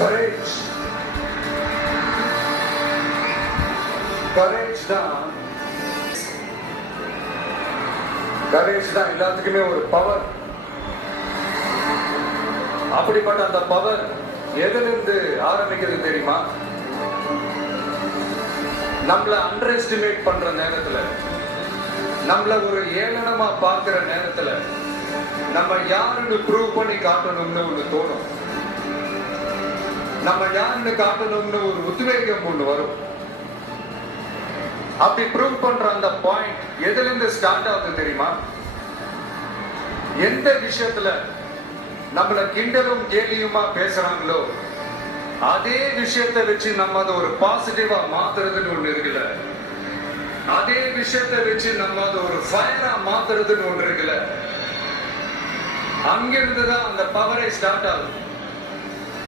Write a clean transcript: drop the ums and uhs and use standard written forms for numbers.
Courage. Courage தான் எல்லாத்துக்குமே ஒரு பவர். அப்படிப்பட்ட அந்த பவர் எதிலிருந்து ஆரம்பிக்கிறது தெரியுமா? நம்மள அண்டர் எஸ்டிமேட் பண்ற நேரத்துல, நம்மள ஒரு ஏளனமா பார்க்கிற நேரத்துல, நம்ம யாருன்னு ப்ரூவ் பண்ணி காட்டணும்னு ஒண்ணு தோணும். நம்ம யாருன்னு காட்டணும்னு ஒரு உத்வேகம் ஒண்ணு வரும். அப்படி ப்ரூவ் பண்ற அந்த பாயிண்ட் எதிலிருந்து ஸ்டார்ட் ஆகுது தெரியுமா? எந்த விஷயத்துல நம்மள கிண்டலும் கேலியுமா பேசுறாங்களோ அதே விஷயத்தை வச்சு நம்ம அதை ஒரு பாசிட்டிவா மாத்துறதுன்னு ஒண்ணு இருக்குல்ல, அதே விஷயத்தை வச்சு நம்ம அதை ஒரு ஃபயரா மாத்துறதுன்னு ஒண்ணு இருக்குல்ல, அங்கிருந்துதான் அந்த பவரை ஸ்டார்ட் ஆகுது.